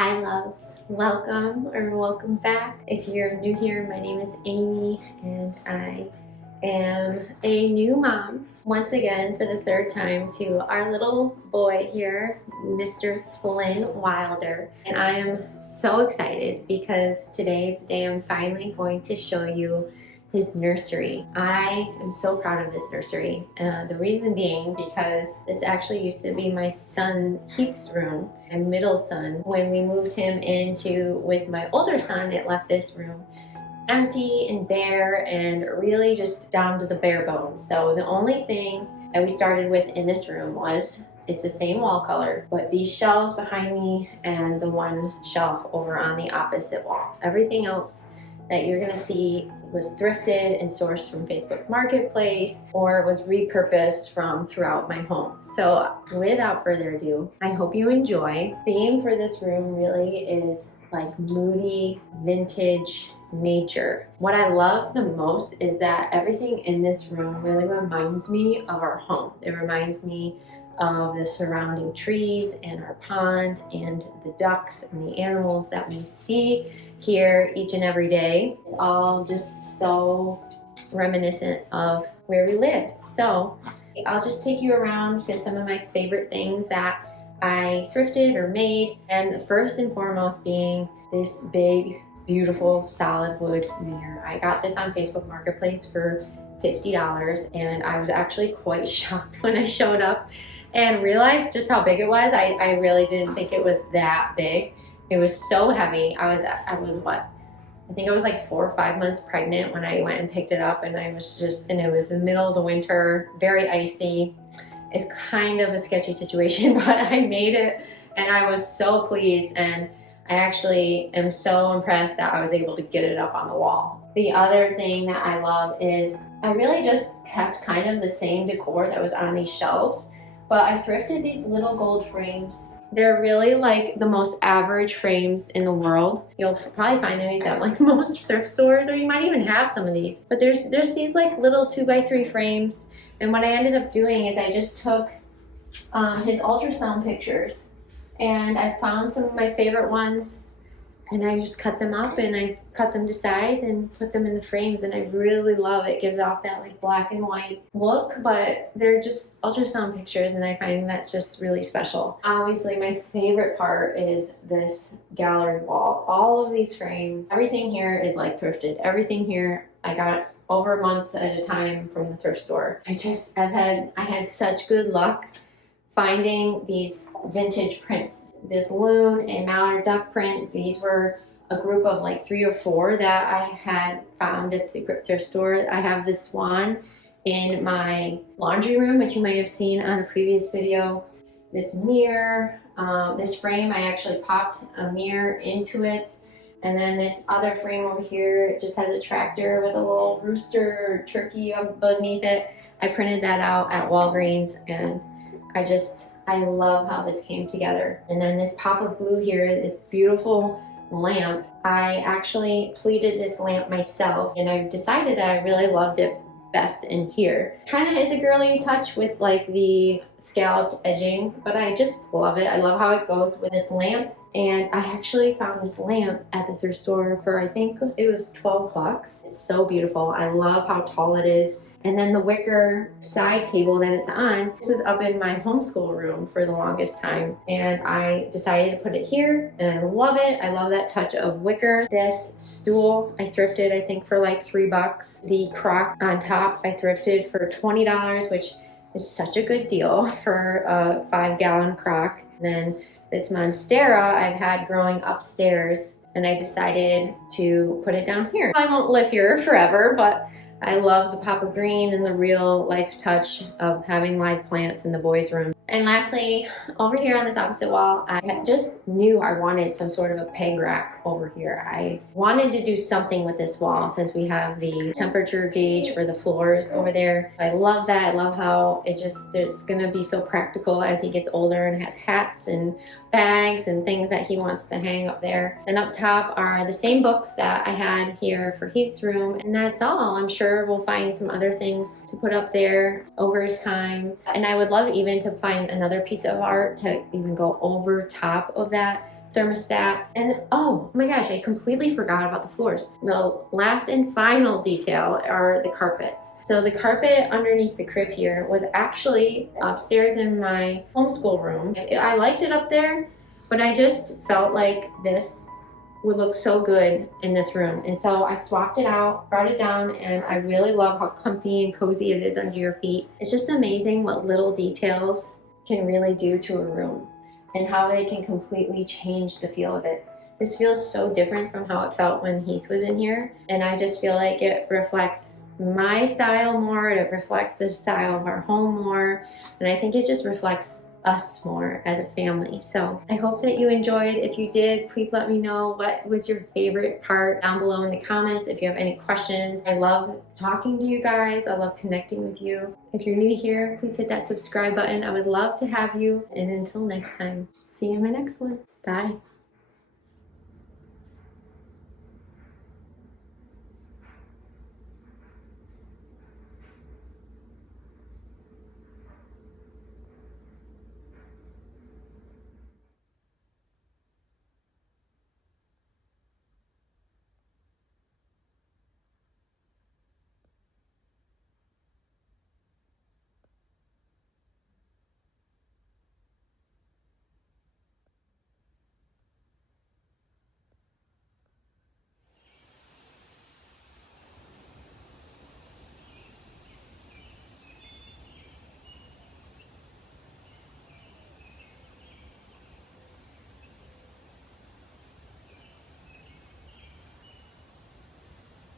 Hi loves, welcome or welcome back. If you're new here, my name is Amy and I am a new mom once again for the third time to our little boy here, Mr. Flynn Wilder. And I am so excited because today's the day I'm finally going to show you his nursery. I am so proud of this nursery. The reason being because this actually used to be my son Keith's room, my middle son. When we moved him into with my older son, it left this room empty and bare and really just down to the bare bones. So the only thing that we started with in this room was it's the same wall color, but these shelves behind me and the one shelf over on the opposite wall. Everything else that you're gonna see was thrifted and sourced from Facebook Marketplace or was repurposed from throughout my home. So without further ado, I hope you enjoy. The theme for this room really is like moody, vintage nature. What I love the most is that everything in this room really reminds me of our home. It reminds me of the surrounding trees and our pond and the ducks and the animals that we see here each and every day. It's all just so reminiscent of where we live. So I'll just take you around to some of my favorite things that I thrifted or made, and the first and foremost being this big, beautiful solid wood mirror. I got this on Facebook Marketplace for $50 and I was actually quite shocked when I showed up and realized just how big it was. I really didn't think it was that big. It was so heavy. I was what? I think I was like 4 or 5 months pregnant when I went and picked it up, and it was in the middle of the winter, very icy. It's kind of a sketchy situation, but I made it and I was so pleased, and I actually am so impressed that I was able to get it up on the wall. The other thing that I love is I really just kept kind of the same decor that was on these shelves, but I thrifted these little gold frames. They're really like the most average frames in the world. You'll probably find these at like most thrift stores, or you might even have some of these. But there's these like little 2x3 frames, and what I ended up doing is I just took his ultrasound pictures, and I found some of my favorite ones, and I just cut them up and I cut them to size and put them in the frames, and I really love it. It gives off that like black and white look, but they're just ultrasound pictures, and I find that's just really special. Obviously, my favorite part is this gallery wall. All of these frames, everything here is like thrifted. Everything here I got over months at a time from the thrift store. I had such good luck finding these vintage prints. This loon and mallard duck print, these were a group of like 3 or 4 that I had found at the thrift store. I have this swan in my laundry room, which you might have seen on a previous video. This mirror, this frame, I actually popped a mirror into it. And then this other frame over here, it just has a tractor with a little rooster or turkey beneath it. I printed that out at Walgreens, and I love how this came together. And then this pop of blue here, this beautiful lamp. I actually pleated this lamp myself, and I decided that I really loved it best in here. Kind of is a girly touch with like the scalloped edging, but I just love it. I love how it goes with this lamp. And I actually found this lamp at the thrift store for I think it was 12 bucks. It's so beautiful. I love how tall it is. And then the wicker side table that it's on, this was up in my homeschool room for the longest time. And I decided to put it here, and I love it. I love that touch of wicker. This stool I thrifted, I think, for like 3 bucks. The crock on top I thrifted for $20, which is such a good deal for a 5-gallon crock. And then this Monstera I've had growing upstairs, and I decided to put it down here. I won't live here forever, but I love the pop of green and the real life touch of having live plants in the boys' room. And lastly, over here on this opposite wall, I just knew I wanted some sort of a peg rack over here. I wanted to do something with this wall since we have the temperature gauge for the floors over there. I love that. I love how it's gonna be so practical as he gets older and has hats and bags and things that he wants to hang up there. And up top are the same books that I had here for Heath's room, and that's all. I'm sure we'll find some other things to put up there over time. And I would love even to find another piece of art to even go over top of that thermostat, and oh my gosh, I completely forgot about the floors. The last and final detail are the carpets. So the carpet underneath the crib here was actually upstairs in my homeschool room. I liked it up there, but I just felt like this would look so good in this room. And so I swapped it out, brought it down, and I really love how comfy and cozy it is under your feet. It's just amazing what little details can really do to a room and how they can completely change the feel of it. This feels so different from how it felt when Heath was in here, and I just feel like it reflects my style more, it reflects the style of our home more, and I think it just reflects us more as a family. So I hope that you enjoyed. If you did, please let me know what was your favorite part down below in the comments. If you have any questions, I love talking to you guys. I love connecting with you. If you're new here, please hit that subscribe button. I would love to have you. And until next time, see you in my next one. Bye.